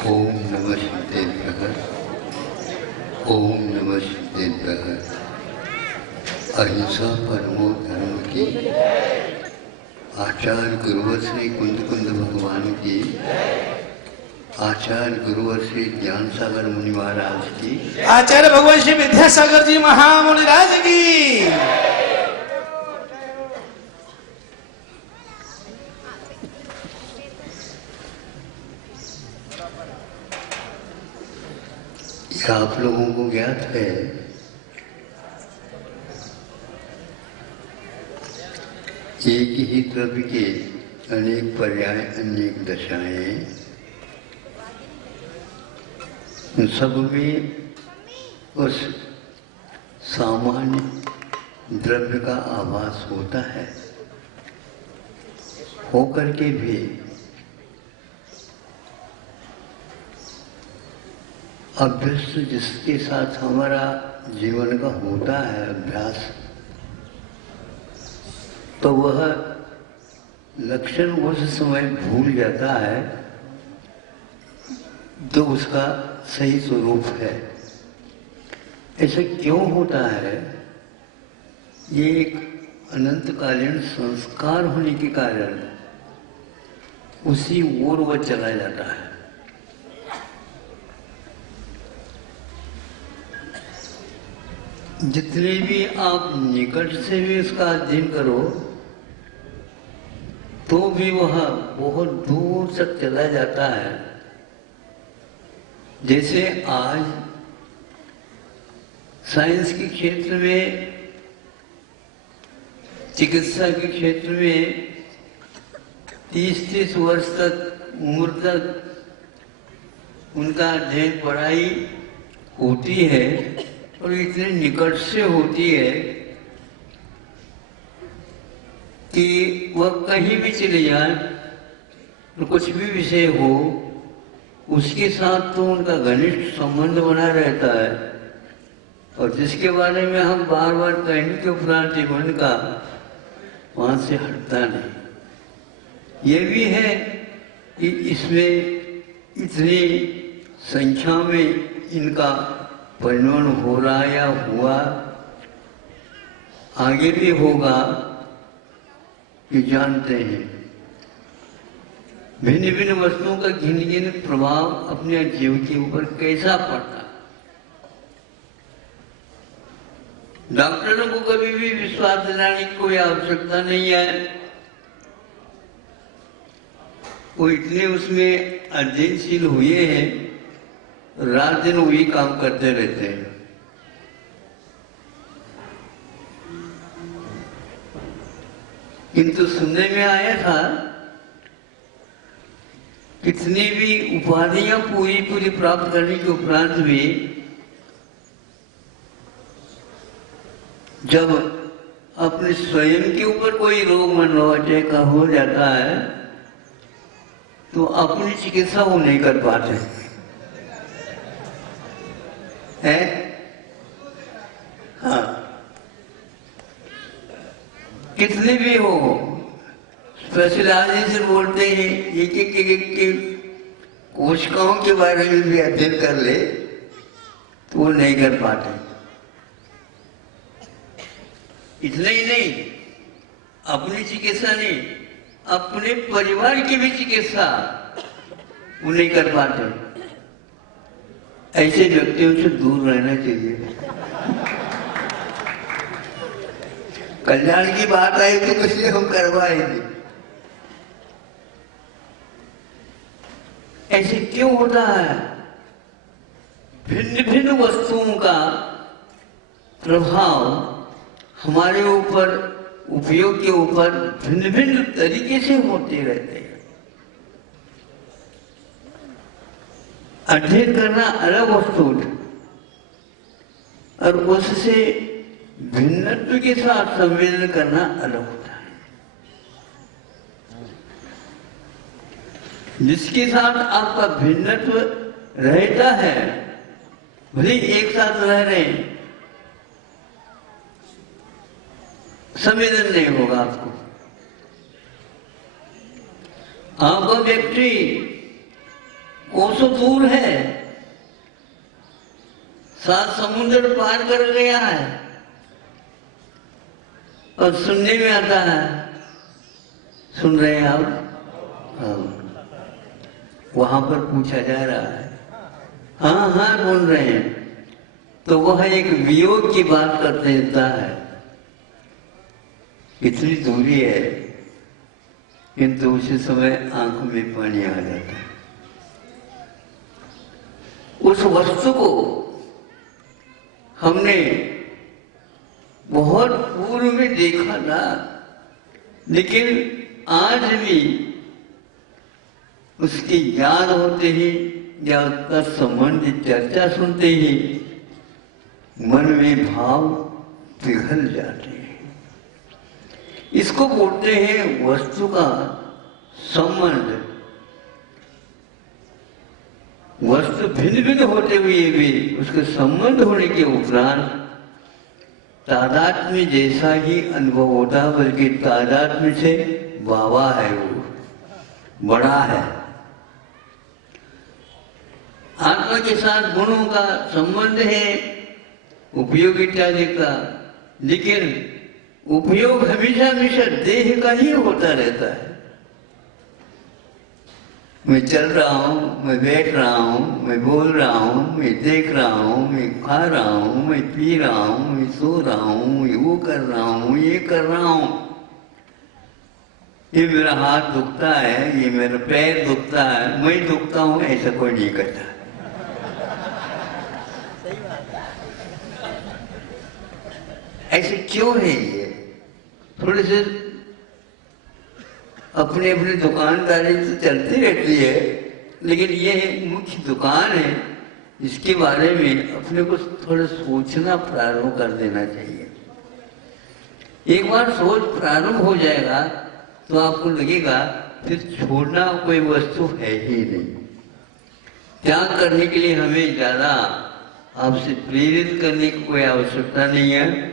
ओम नमः शिवाय। ओम नमः शिवाय। अहिंसा परमो धर्म की, आचार्य गुरुवर श्री कुंद कुंद भगवान की, आचार्य गुरुवर श्री ज्ञान सागर मुनि महाराज की, आचार्य भगवान श्री विद्यासागर जी महामुनि राज की। आप लोगों को ज्ञात है एक ही द्रव्य के अनेक पर्याय, अनेक दशाएं, उन सब में उस सामान्य द्रव्य का आभास होता है, होकर के भी अभ्यस्त जिसके साथ हमारा जीवन का होता है अभ्यास, तो वह लक्षण उस समय भूल जाता है जो उसका सही स्वरूप है। ऐसा क्यों होता है? ये एक अनंतकालीन संस्कार होने के कारण उसी ओर वह चला जाता है। जितने भी आप निकट से भी उसका अध्ययन करो तो भी वह बहुत दूर तक चला जाता है। जैसे आज साइंस के क्षेत्र में, चिकित्सा के क्षेत्र में 30-30 वर्ष तक उम्र तक उनका अध्ययन पढ़ाई होती है और इतने निकट से होती है कि वह कहीं भी चले जाए तो कुछ भी विषय हो उसके साथ तो उनका घनिष्ठ संबंध बना रहता है। और जिसके बारे में हम बार बार कहने के उपरांत जीवन का वहां से हटता नहीं। ये भी है कि इसमें इतनी संख्या में इनका परिणमन हो रहा या हुआ, आगे भी होगा, कि जानते हैं। भिन्न भिन्न वस्तुओं का गिन गिन प्रभाव अपने जीव के ऊपर कैसा पड़ता। डॉक्टरों को कभी भी विश्वास दिलाने की कोई आवश्यकता नहीं है, वो इतने उसमें अध्ययनशील हुए हैं, रात दिन वही काम करते रहते हैं। किंतु सुनने में आया था कितनी भी उपाधियां पूरी प्राप्त करने के उपरांत भी जब अपने स्वयं के ऊपर कोई रोग मनोवांछा का हो जाता है तो अपनी चिकित्सा वो नहीं कर पाते है। हाँ, कितने भी हो स्पेशलाइजेशन बोलते हैं, एक कोशिकाओं के बारे में भी अध्ययन कर ले तो वो नहीं कर पाते। इतना ही नहीं, अपनी चिकित्सा नहीं, अपने परिवार की भी चिकित्सा वो नहीं कर पाते। ऐसे व्यक्तियों से दूर रहना चाहिए। कल्याण की बात आई तो किसने हम करवाएंगे। ऐसे क्यों होता है? भिन्न भिन्न वस्तुओं का प्रभाव हमारे ऊपर, उपयोग के ऊपर भिन्न भिन्न तरीके से होते रहते हैं। अध्ययन करना अलग वस्तु और उससे भिन्नत्व के साथ संवेदन करना अलग होता है। जिसके साथ आपका भिन्नत्व रहता है, भले एक साथ रह रहे हैं, संवेदन नहीं होगा आपको। आपका व्यक्ति कोसों दूर है, 7 समुद्र पार कर गया है, और सुनने में आता है, सुन रहे हैं आप? हाँ। वहां पर पूछा जा रहा है, हाँ हाँ बोल रहे हैं, तो वह एक वियोग की बात कर देता है। इतनी दूरी है, किंतु उसी समय आंखों में पानी आ जाता है। उस वस्तु को हमने बहुत पूर्व में देखा था, लेकिन आज भी उसकी याद होते ही या उसका संबंधित चर्चा सुनते ही मन में भाव पिघल जाते हैं। इसको बोलते हैं वस्तु का संबंध। वस्तु भिन्न भिन्न होते हुए भी उसके संबंध होने के उपरांत तादात्म्य जैसा ही अनुभव होता, बल्कि तादात्म्य से बाबा है, वो बड़ा है। आत्मा के साथ गुणों का संबंध है, उपयोग इत्यादि का, लेकिन उपयोग हमेशा हमेशा देह का ही होता रहता है। मैं चल रहा हूँ, मैं बैठ रहा हूँ, मैं बोल रहा हूँ, मैं देख रहा हूँ, मैं खा रहा हूँ, मैं पी रहा हूँ, मैं सो रहा हूँ, मैं वो कर रहा हूँ, ये कर रहा हूँ। ये मेरा हाथ दुखता है, ये मेरा पैर दुखता है, मैं दुखता हूँ, ऐसा कोई नहीं करता। ऐसे क्यों है ये? थोड़े से अपनी अपनी दुकानदारी तो चलती रहती है, लेकिन ये मुख्य दुकान है, इसके बारे में अपने को थोड़ा सोचना प्रारंभ कर देना चाहिए। एक बार सोच प्रारंभ हो जाएगा तो आपको लगेगा फिर छोड़ना कोई वस्तु है ही नहीं। त्याग करने के लिए हमें ज्यादा आपसे प्रेरित करने की कोई आवश्यकता नहीं है।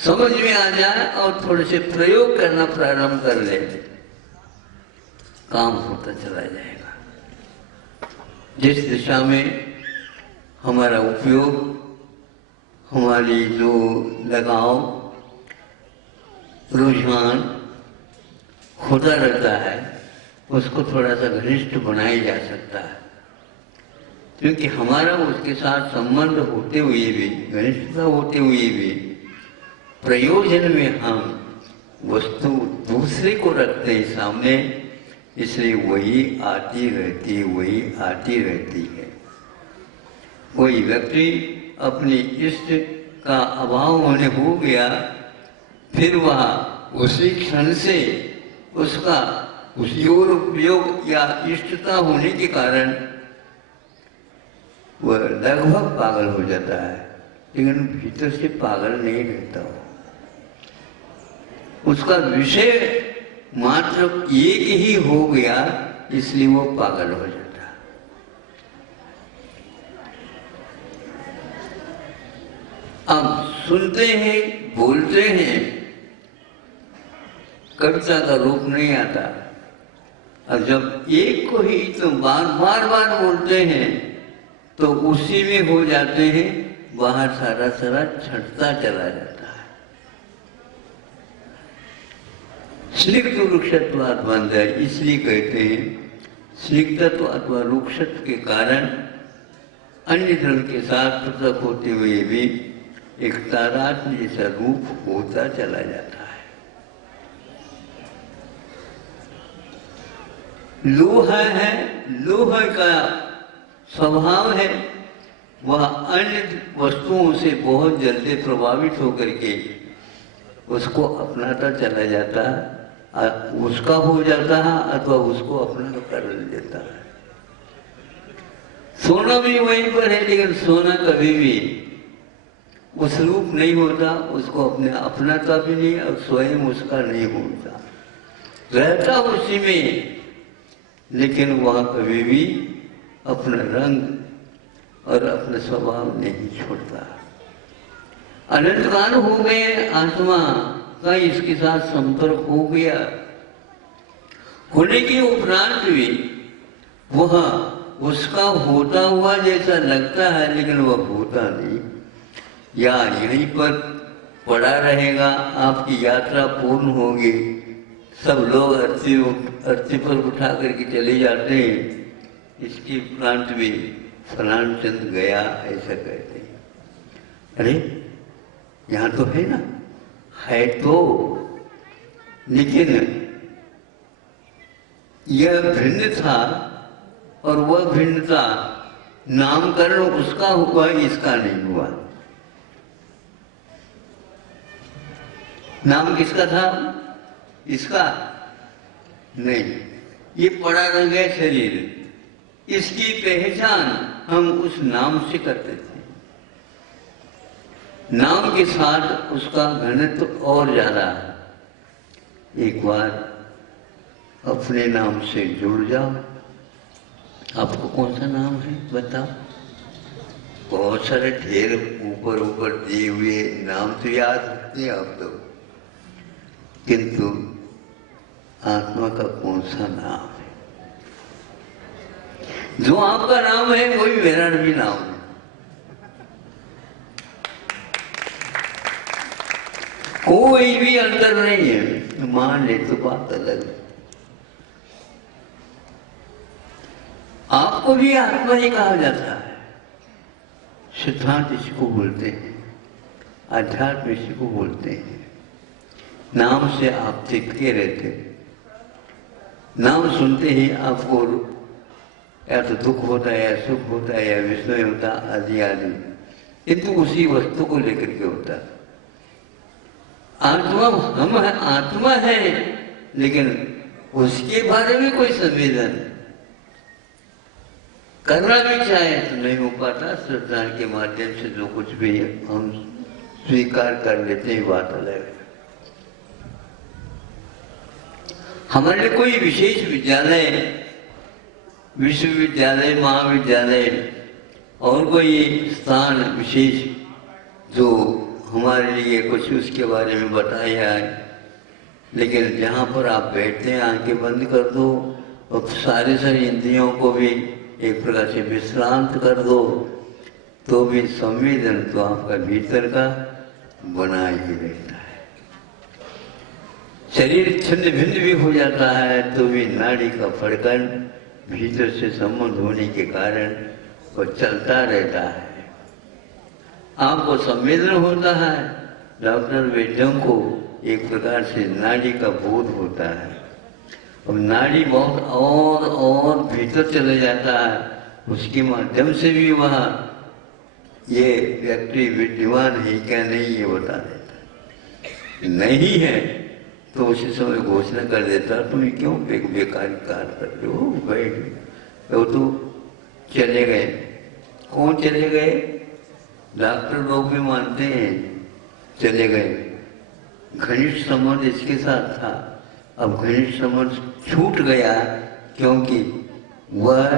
समझ में आ जाए और थोड़े से प्रयोग करना प्रारंभ कर ले, काम होता चला जाएगा। जिस दिशा में हमारा उपयोग, हमारी जो लगाव, रुझान होता रहता है, उसको थोड़ा सा घनिष्ठ बनाया जा सकता है। क्योंकि हमारा उसके साथ संबंध होते हुए भी, घनिष्ठता होते हुए भी, प्रयोजन में हम वस्तु दूसरे को रखते हैं सामने, इसलिए वही आती रहती, वही आती रहती है। कोई व्यक्ति अपनी इष्ट का अभाव होने हो गया, फिर वह उसी क्षण से उसका उसी और उपयोग या इष्टता होने के कारण वह लगभग पागल हो जाता है, लेकिन भीतर से पागल नहीं रहता हो। उसका विषय मात्र एक ही हो गया, इसलिए वो पागल हो जाता। अब सुनते हैं, बोलते हैं, कविता का रूप नहीं आता। और जब एक को ही तो बार बार बोलते हैं तो उसी में हो जाते हैं, बाहर सारा सारा छटता चला जाता है। स्निग्ध वृक्षत्वात् बंध है, इसलिए कहते हैं स्निग्धत्व अथवा वृक्षत्व के कारण अन्य धर्म के साथ पृथक होते हुए भी एक तादात्म्य जैसा रूप होता चला जाता है। लोहा है, लोहा का स्वभाव है, वह अन्य वस्तुओं से बहुत जल्दी प्रभावित होकर के उसको अपनाता चला जाता है, उसका हो जाता है अथवा उसको अपना कर देता है। सोना भी वहीं पर है, लेकिन सोना कभी भी उस रूप नहीं होता, उसको अपने अपनाता भी नहीं और स्वयं उसका नहीं होता, रहता उसी में, लेकिन वह कभी भी अपना रंग और अपना स्वभाव नहीं छोड़ता। अनंत काल हो गए, आत्मा का इसके साथ संपर्क हो गया, होने के उपरांत भी वह उसका होता हुआ जैसा लगता है, लेकिन वह होता नहीं। या यहीं पर पड़ा रहेगा, आपकी यात्रा पूर्ण होगी, सब लोग अर्थी पर उठा करके चले जाते हैं, इसकी प्रांत में फलान चंद गया, ऐसा कहते हैं। अरे यहाँ तो है ना, है तो, लेकिन यह भिन्न था और वह भिन्नता नामकरण उसका हुआ, इसका नहीं हुआ। नाम किसका था? इसका नहीं। ये पड़ा रह गया शरीर, इसकी पहचान हम उस नाम से करते थे। नाम के साथ उसका घनत्व और ज्यादा है। एक बार अपने नाम से जुड़ जाओ। आपको कौन सा नाम है बताओ? बहुत सारे ढेर ऊपर ऊपर दिए हुए नाम तो याद रखते हैं आप तो, किंतु आत्मा का कौन सा नाम है? जो आपका नाम है वही मेरा भी नाम है। कोई भी अंतर नहीं है। मान ले तो बात अलग है। आपको भी आत्मा ही कहा जाता है। सिद्धांत इसको बोलते हैं, अध्यात्म इसको बोलते हैं। नाम से आप चिपके रहते, नाम सुनते ही आपको या तो दुख होता है, या सुख होता है, या विस्मय होता आदि आदि, किंतु उसी वस्तु को लेकर के होता। आत्मा हम है, आत्मा है, लेकिन उसके बारे में कोई संवेदन करना भी चाहे तो नहीं हो पाता। श्रद्धा के माध्यम से जो कुछ भी हम स्वीकार कर लेते हैं, बात अलग है। हमारे कोई विशेष विद्यालय, विश्वविद्यालय, महाविद्यालय और कोई स्थान विशेष जो हमारे लिए कुछ उसके बारे में बताया है, लेकिन जहाँ पर आप बैठते हैं, आंखें बंद कर दो और सारे इंद्रियों को भी एक प्रकार से विश्रांत कर दो, तो भी संवेदन तो आपका भीतर का बना ही रहता है। शरीर छिन्न भिन्न भी हो जाता है तो भी नाड़ी का फड़कन भीतर से संबंध होने के कारण वो चलता रहता है। आपको संवेदन होता है, डॉक्टर वैद्यों को एक प्रकार से नाड़ी का बोध होता है। और नाड़ी बहुत और भीतर चले जाता है, उसके माध्यम से भी वह ये व्यक्ति विद्वान है क्या नहीं ये बता देता है। नहीं है तो उसी समय घोषणा कर देता, तुम क्यों बेकार कार्य कर रहे हो, बैठ। वो तो चले गए। कौन चले गए? डॉक्टर लोग भी मानते हैं चले गए। घनिष्ठ संबंध इसके साथ था, अब घनिष्ठ संबंध छूट गया क्योंकि वह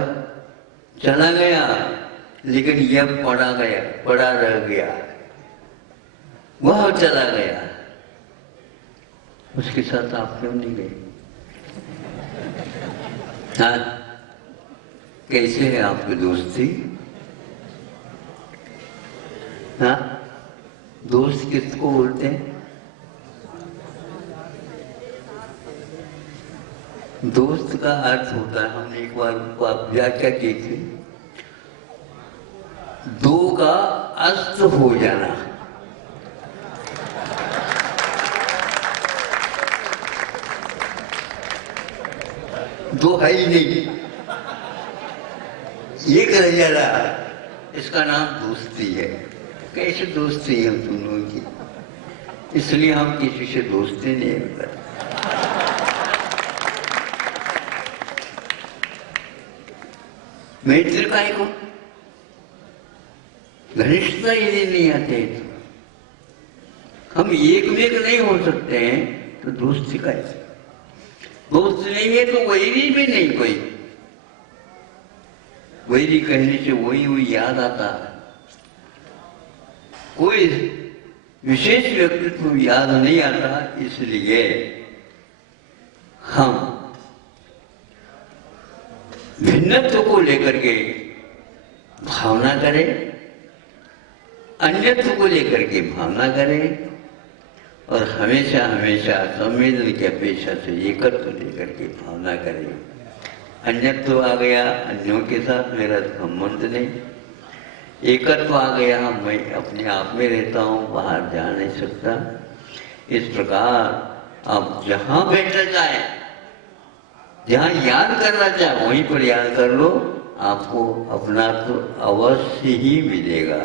चला गया, लेकिन यह पड़ा रह गया। वह चला गया, उसके साथ आप क्यों नहीं गए? हाँ, कैसे है आपकी दोस्ती? हाँ, दोस्त किसको बोलते हैं? दोस्त का अर्थ होता है, हमने एक बार व्याख्या की थी, दो का अस्त हो जाना। दो है ही नहीं, एक रह जाना, इसका नाम दोस्ती है। कैसे दोस्ती है हम दोनों की? इसलिए हम किसी से दोस्ती नहीं करते। मैत्री काय को? घनिष्ठता यदि नहीं आते तो हम एक में नहीं हो सकते हैं, तो दोस्ती कैसे? दोस्त नहीं है तो वैरी भी नहीं कोई। वैरी कहने से वही याद आता है, कोई विशेष व्यक्तित्व याद नहीं आता। इसलिए हम भिन्नत्व को लेकर के भावना करें, अन्यत्व को लेकर के भावना करें और हमेशा हमेशा संवेदन की अपेक्षा से एकत्व लेकर के भावना करें। अन्यत्व आ गया, अन्यों के साथ मेरा संबंध नहीं। एकत्व आ गया, मैं अपने आप में रहता हूँ, बाहर जा नहीं सकता। इस प्रकार आप जहाँ बैठना चाहे, जहाँ याद करना चाहे वहीं पर याद कर लो, आपको अपना तो अवश्य ही मिलेगा।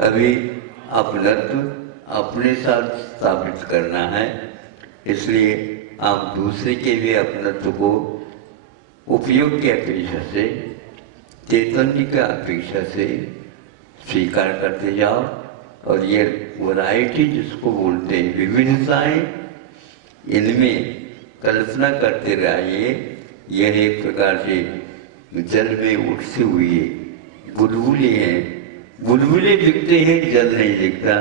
अभी अपनत्व अपने साथ स्थापित करना है, इसलिए आप दूसरे के भी अपनत्व को उपयोग की अपेक्षा से, चैतन्य की अपेक्षा से स्वीकार करते जाओ। और ये वैरायटी जिसको बोलते हैं, विविधताएं, इनमें कल्पना करते रहिए। यह एक प्रकार से जल में उठती हुई बुलबुले हैं। बुलबुले दिखते हैं, जल नहीं दिखता।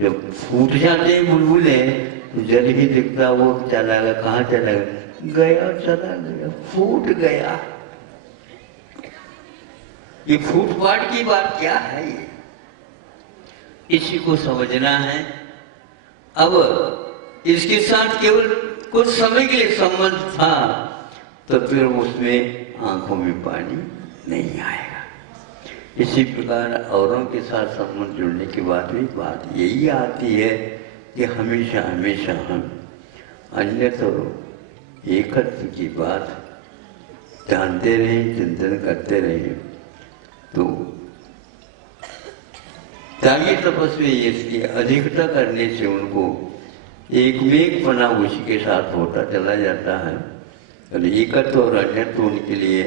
जब फूट जाते हैं बुलबुले तो जल ही दिखता। वो चला गया, कहाँ चला गया, चला गया, फूट गया। ये फूटपाट की बात क्या है? ये इसी को समझना है। अब इसके साथ केवल कुछ समय के लिए संबंध था तो फिर उसमें आंखों में पानी नहीं आएगा। इसी प्रकार औरों के साथ संबंध जुड़ने के बाद भी बात यही आती है कि हमेशा हमेशा हम अन्यथा एकत्व की बात जानते रहें, चिंतन करते रहें। तो त्यागी तपस्वी इसकी अधिकता करने से उनको एकमेकपना उसी के साथ होता चला जाता है और एकत्व और अन्यत्व उनके लिए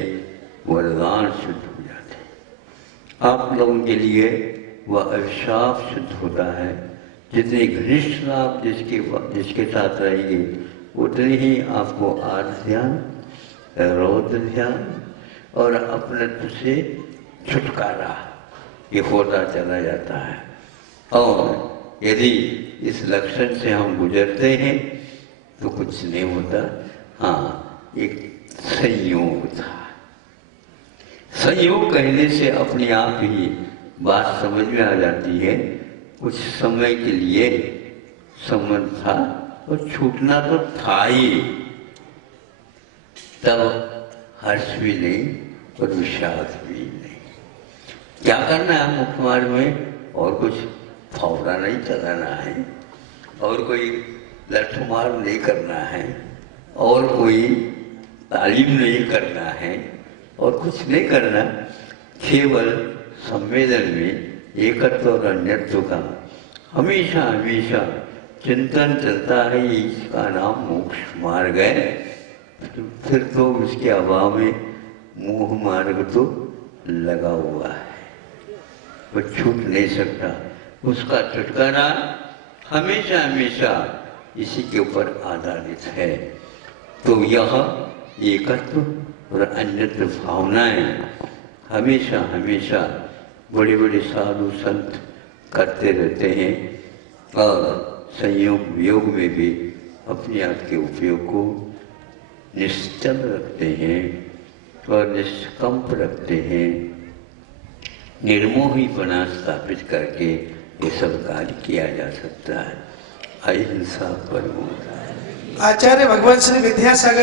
वरदान सिद्ध हो जाते हैं। आप लोगों के लिए वह अभिशाप सिद्ध होता है। जितने घनिष्ठ आप जिसके साथ रहेंगे उतने ही आपको आर्थ ध्यान, रौद्र ध्यान और अपनत्व से छुटकारा ये होता चला जाता है। और यदि इस लक्षण से हम गुजरते हैं तो कुछ नहीं होता। हाँ, एक संयोग था। संयोग कहने से अपने आप ही बात समझ में आ जाती है। कुछ समय के लिए संबंध था और छूटना तो था ही। तब हर्ष भी नहीं और विषाद भी नहीं। क्या करना है मुख्य मार्ग में? और कुछ फौरा नहीं चलाना है, और कोई लठमार नहीं करना है, और कोई तालीम नहीं करना है, और कुछ नहीं करना। केवल संवेदन में एकत्व और अन्यत्व का हमेशा हमेशा चिंतन चलता है। इसका नाम मोक्ष मार्ग है। फिर तो उसके अभाव में मोह मार्ग तो लगा हुआ है, वो छूट नहीं सकता। उसका छुटकारा हमेशा हमेशा इसी के ऊपर आधारित है। तो यह एकत्व और अन्यत्व भावनाएं हमेशा हमेशा बड़े बड़े साधु संत करते रहते हैं और संयोग वियोग में भी अपने आप के उपयोग को निश्चल रखते हैं और निष्कंप रखते हैं। निर्मोहीपना स्थापित करके ये सब कार्य किया जा सकता है। अहिंसा परमो। आचार्य भगवान श्री विद्यासागर